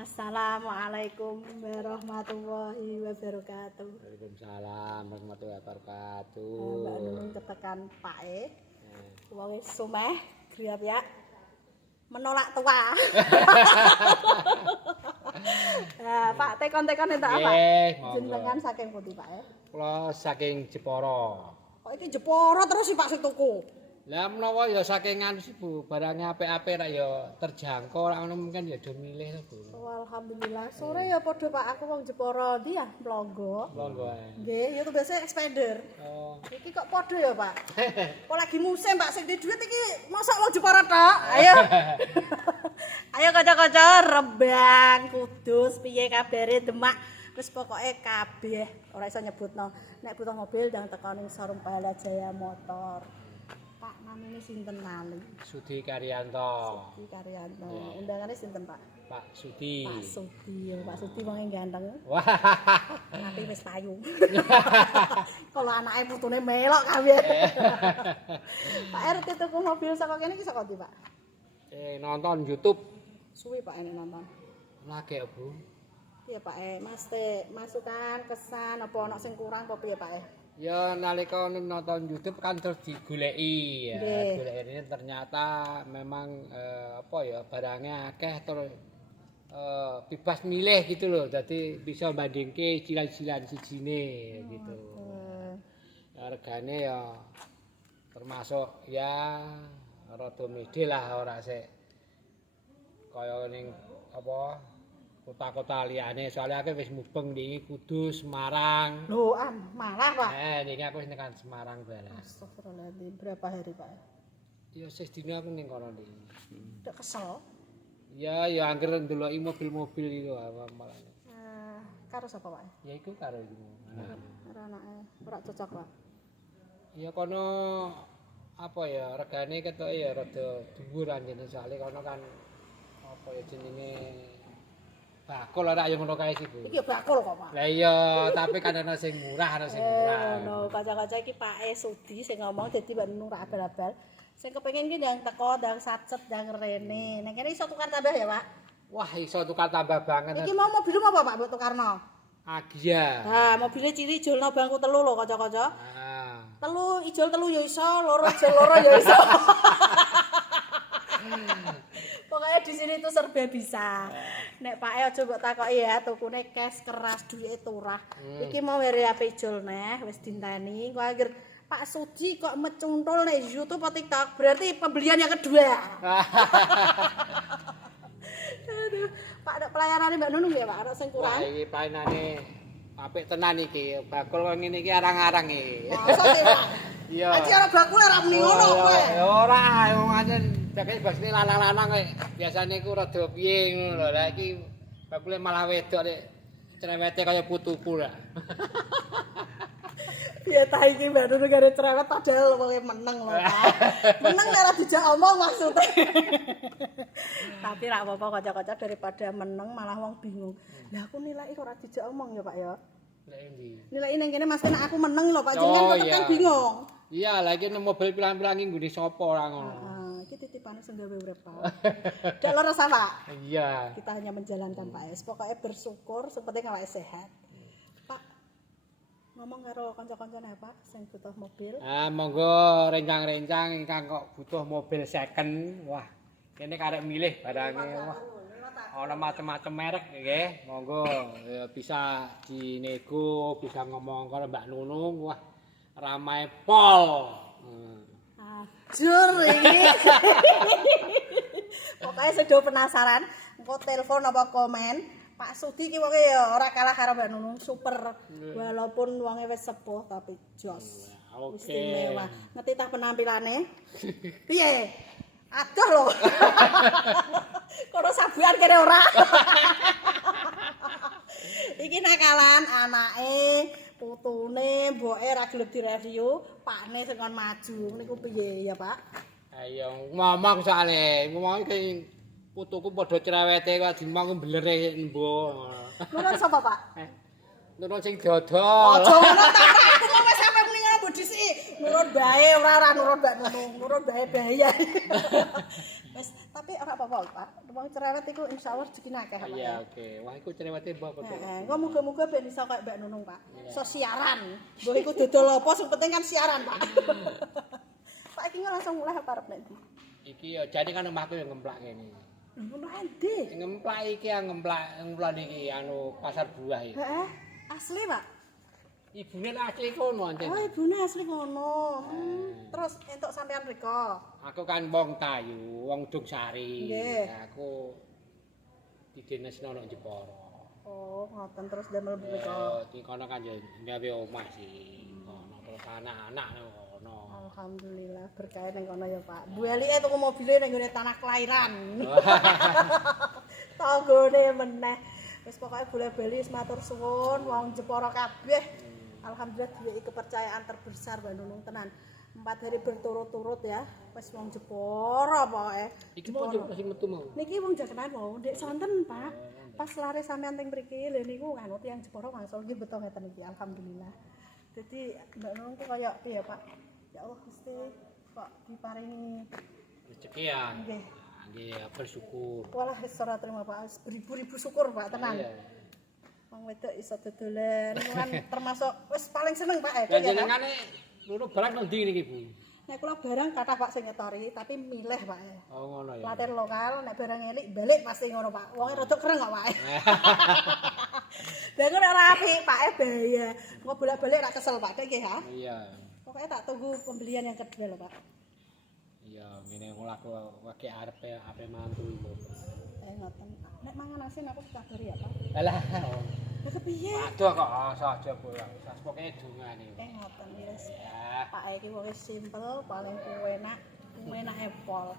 Assalamualaikum warahmatullahi wabarakatuh. Waalaikumsalam warahmatullahi wabarakatuh. Mbak Nunung ketekan Pak wong sumeh griyap ya. Menolak tua. Nah, Pak tekon-tekon entuk apa? Jenengan saking pundi Pak Kula saking Jepara. Kok iki Jepara terus si Pak sing tuku? Lah menawa ya saking anu sih Bu, barangnya apik-apik rak ya terjangkau rak ngono mungkin ya do milih to Bu. Oh, alhamdulillah. Sore ya padha Pak aku wong Jepara ndi ya Mlonggo. Monggo ae. Nggih, ya tuh biasa expander. Oh. Iki kok padha ya, Pak? Kok lagi musim, Pak, sing di duit iki mosok wong Jepara tok. Ayo. Ayo kanca-kanca Rembang, Kudus, piye kabare Demak. Wis pokoke kabeh ora iso nyebutno. Nek butuh mobil ndang teko ning showroom Balajaya Motor. Pak, namine sinten lali? Sudi Karyanto. Sudi Karyanto. Undangane sinten, Pak? Pak Sudi. Pak Sudi, Pak Sudi wong ganteng. Wah. Nanti wis payu. Kalau anake putune melok kabeh. Pak RT tuku mobil saka kene iki saka ndi, Pak? Nonton YouTube. Suwi Pak ini nonton. Lagi ya Bu. Iya Pak Mas masukan kesan apa ana sing kurang apa piye Pak Ya nalika nonton YouTube kan terus digoleki ya. Golek ini ternyata memang apa ya barangnya akeh terus bebas milih gitu loh. Jadi bisa bandingke cilan-cilan sijine gitu. Hargane ya termasuk ya rada mede lah ora sik kaya ning apa kota-kota liyane soalnya aku wis mubeng di Kudus, Semarang. Loh, malah Pak. Niki aku wis tekan Semarang bareng. Astagfirullahaladzim, berapa hari Pak? Ya sedina aku ning kono iki. Ndak kesel? Ya anggere ndeloki mobil-mobil itu malah. Karo sapa Pak? Ya iku karo iku. Karo anake. Ora cocok Pak. Ya kono apa ya regane ketoke ya rada dhuwur anjene soalé kono kan apa ya jenenge bakul ora ya ngono kae sih Bu. Iki bakul kok Pak. Lah iya, tapi kan ana sing murah, ana sing murah. Ngono, kanca-kanca iki Pak Sudi sing ngomong dadi Mbak Nunung ra abal-abal. Sing kepengin ki ndang teko, ndang sacet, ndang rene. Ning kene iso tukar tambah ya, Pak? Wah, iso tukar tambah banget. Iki mau mobilmu apa Pak mbok tukarno? Agia. Nah, mobilnya ciri ijolno bangku telu lho kanca-kanca. Nah. Telu ijol telu ya iso, loro ijol loro ya iso. Pokoknya di sini tuh serba bisa. Nek Pak aja mbok takoki ya, tukune cash keras duwike turah. Iki mau were HP ijol neh, wis dinteni. Kok anggere Pak Sudi kok mecuntul nek YouTube atau TikTok, berarti pembelian yang kedua. Aduh, Pak ada pelayanane Mbak Nunung ya, Pak? Ada sing kurang? Wah, iki pelayanane apik tenan iki. Bakul kok ngene iki arang-arang iki. Masa sih, Pak? Iya. Iki ora bakul ora muni ngono kowe. Ya ora, wong ancen jakane basine lanang-lanang kok. Biasane iku rada piye ngono lho. Lah iki bakule malah wedok nek cerewete kaya putuku lah. Ya ta iki Mbak Nunung gare cerewet padahal wong meneng lho, Pak. Meneng ora dijak omong maksudnya. Tapi ra apa-apa kanca-kanca daripada meneng malah wong bingung. Lah aku nilai ora dijak omong ya, Pak ya. Lek endi? Nilai ning kene mesti nek aku meneng lho, Pak. Jenengan kok kan bingung. Iya, lagi mobil pilang-pilang iki nggone sapa ora ngono. Heeh, iki titipane sing gawe urip, Pak. Ndak loro sama. Iya. Kita hanya menjalankan Pak Es. Pokoknya bersyukur, sepenting awake sehat. Pak, ngomong karo kanca-kancane Pak sing butuh mobil. Monggo rencang-rencang ingkang kok butuh mobil second. Wah, kene karek milih barange. Wah. Ana macam-macam merek nggih. Monggo ya bisa dinego, bisa ngomong karo Mbak Nunung. Wah, ramai pol. Jur iki. Pokoknya sedo penasaran, engko telepon apa komen. Pak Sudi ki wonge ya ora kalah karo Mbak Nunung, super. Walaupun wonge wis sepuh tapi jos. Istimewa. Ngerti tah penampilane? Piye? Aduh lho. Kono sabuan kene ora. Iki nakalan anake, putune, mboke ra gelem direview, pakne sing kon maju. Niku piye ya, Pak? Ayo ngomong soalé, ngomong iki putuku padha cerewete kok dimong mblere embo. Nurun sapa, Pak? Nurun sing dodol. Aja ngono ta, aku mau wis sampe muni ngono mbok dhisiki. Nurun bae ora nurun Mbak Nunung, nurun bae bahaya. Wis Tapi ora apa-apa, Pak. Wong cerewet iku insyaallah rezekine akeh, Pak. Iya, oke. Wah, iku cerewete mbok apa? Engko muga-muga ben iso kayak Mbak Nunung, Pak. So siaran. Mbok iku dodol apa sing penting kan siaran, Pak. Pak iki langsung mulai apa arep nek ndi? Iki ya jane kan omahku ya ngemplak kene. Ngono endi? Ngemplak iki ya ngemplak iki anu pasar buah iki. Heeh. Asli, Pak. Ibune asli kono anjen. Oh, ibune asli ngono. Terus entuk sampean mriko. Aku kan wong Tayu, wong Dungsari. Nggih. Aku didinesno nang Jepara. Oh, ngoten terus damel mriko. Di kono kan ya gawe omah sih. Kono terus anak-anak nang kono. Alhamdulillah berkah ning kono ya, Pak. Bu Elike tuku mobile ning gone tanah kelahiran. Tanggone meneh. Wis pokoke bola-bali wis matur suwun wong Jepara kabeh. Alhamdulillah diweki kepercayaan terbesar Mbak Nunung tenan. 4 hari berturut-turut ya. Wis wong Jepara pokoke. Iki pun sing metu mau. Niki wong Jakenan mau, Ndek sonten, Pak. Pas lare sampean teng mriki, lho niku anu tiyang Jepara wangsul nggih beto ngeten iki. Alhamdulillah. Jadi Mbak Nunung ku kaya piye, Pak? Ya Allah Gusti kok diparingi Rezeki ya. nggih. Nggih, bersyukur. Walah wis ora terima Pak, beribu-ribu syukur Pak tenan. Iya. Wong wedok iso dodolan, niku kan termasuk wis paling seneng Pak Lah jenengane luru barang nang ndi niki, Bu? Nek kula barang kathah Pak sing ngetori, tapi milih Pak. Oh ngono ya. Latir lokal, nek barang elik balik pasti ngono Pak. Wonge rada kereng kok Pak. Lah nek ora apik Pak bahaya. Engko bolak-balik ra kesel Pak nggih ya. Iya. Pokoknya tak tunggu pembelian yang kedua loh Pak. Iya, ngene nglaku wake arepe mantu lho. Ngoten. Nek mangan asin aku kabari ya Pak. Alah. Lah kepiye? Aduh kok saja bola. Sas pokoke dungane. Ngoten wis. Ya. Pak iki wong simpel, paling enak Apple.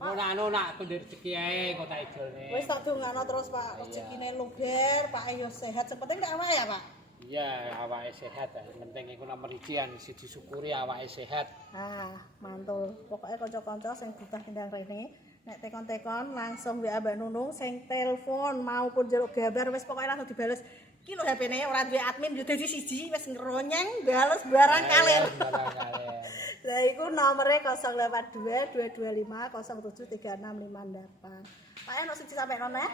Ora anu nak pendir rezeki ae kok tak ijolne. Wis tak dongano terus Pak, rezekine luber, Pak yo sehat, sing penting nek awake ya Pak. Iya, awake sehat. Yang penting iku nomor 1 yang disyukuri awake sehat. Ah, mantul. Pokoknya kanca-kanca sing butuh tindang rene, nek tekon-tekon langsung WA Mbak Nunung sing telepon maupun njaluk gambar wis pokoknya langsung dibales. Iki lho HP-ne ora duwe admin yo dadi siji wis ngeronyeng bales barang kalir. Barang kalir. Lah iku nomere 082 225 073658. Pak ono sing disampaikan ya?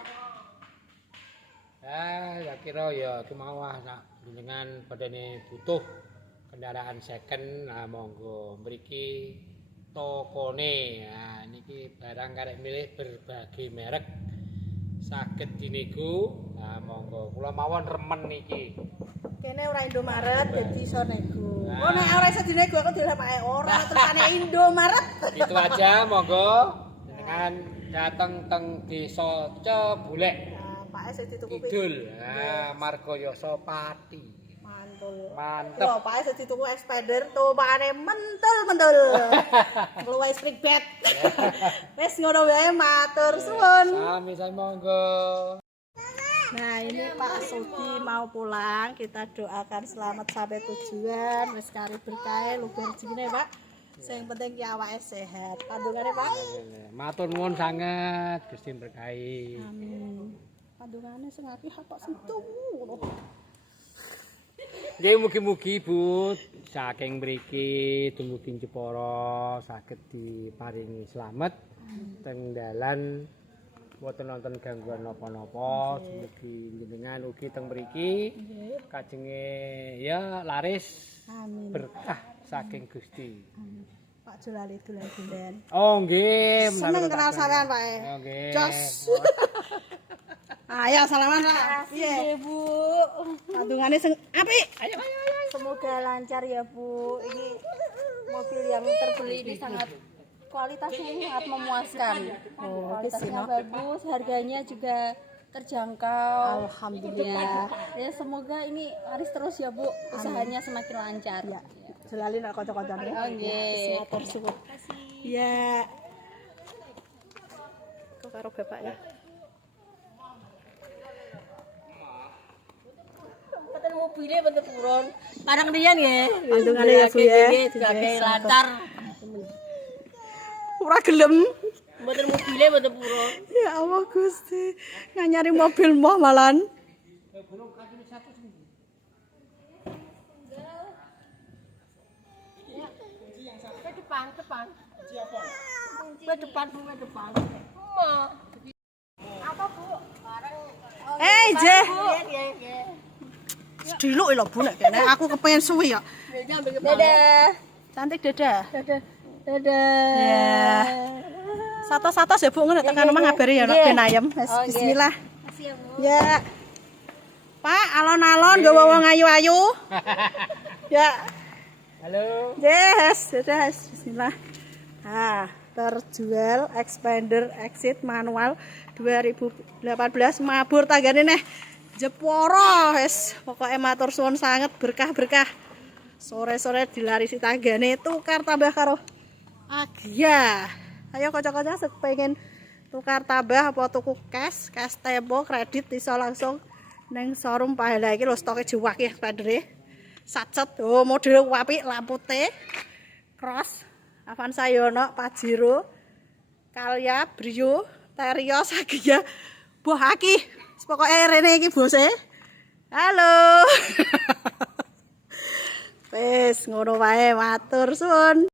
Ya kira ya iki mau nak jenengan badane butuh kendaraan second, nah monggo mriki tokone. Nah niki barang karek milih berbagai merek. Saged dinego. Nah monggo kula mawon remen niki. Kene ora Indomaret dadi iso nego. Oh nek ora iso dinego aku dilapake ora terusane Indomaret. Itu aja monggo jenengan dateng teng Desa Cebulek. Pak sing dituku Kidul. Nah Margoyoso Pati. mantul. Mantep. Lho Pak sing dituku Expander tumpakane mentul-mentul. Ngluwih spring bed. Wis ngono wae matur suwun. Sami-sami monggo. Nah ini Pak Sudi mau pulang, kita doakan selamat sampai tujuan, wis kari berkah luber rezekine Pak. Sing penting ki awake sehat. Kandungane Pak. Matur nuwun sanget Gusti berkahi. Amin. Kandungane sing apik kok sentuh ngono. Nggih mugi-mugi Bu saking mriki dumugi Jepara saged diparingi slamet teng dalan mboten wonten gangguan napa-napa. Mugi jenengan ugi teng mriki kajenge ya laris. Amin. Berkah saking Gusti. Amin. Pak Julali dolan-dolan. Oh nggih, Seneng kenal sampean Pak. Oh nggih. Jos. Ayo salaman Pak. Iya Bu. Kandungane sing apik. Ayo. Semoga lancar ya Bu. Ini mobil yang terbeli ini sangat kualitasnya sangat memuaskan. Kualitasnya bagus, harganya juga terjangkau. Alhamdulillah. Ya semoga ini laris terus ya Bu. Usahanya semakin lancar. Ya. Julali nak kanca-kancane. Nggih. Matur suwun. Ya. Kok karo bapak ya? Mboten mobilnya mboten purun. Kadang riyen nggih. Kandungane ya Bu ya. Juga lancar. Ora gelem. Mboten mobilnya mboten purun. Ya Allah Gusti. Nganyari mobil mbah malan. Ke depan. Ke depan, Bu, ke depan. Apa, Bu? Je. Iya. Diluk lho Bu nek kene aku kepengen suwi ya. Dadah. Cantik dadah. Dadah. Ya. Satu-satu ya Bu ngono tekan omah ngabari ya nek ben ayem. Wes, Oke. bismillah. Makasih ya, Bu. Ya. Pak, alon-alon nggawa wong ayu-ayu. Ya. Halo. Yes, bismillah. Nah, terjual expander exit manual 2018 mabur tanggane neh Jeporo wis pokoke matur suwun sanget berkah-berkah. Sore-sore dilarisi tanggane tukar tambah karo Agia. Ayo kanca-kanca pengen tukar tambah apa tuku cash tempo kredit iso langsung ning showroom Pahala iki lho stoke juwak ya pandere. Sacet oh model apik lampu T cross Avanza Yono Pajero Kalya Brio Terios Agia Boh Aki pokoke rene iki bose halo wis ngono wae matur suwun.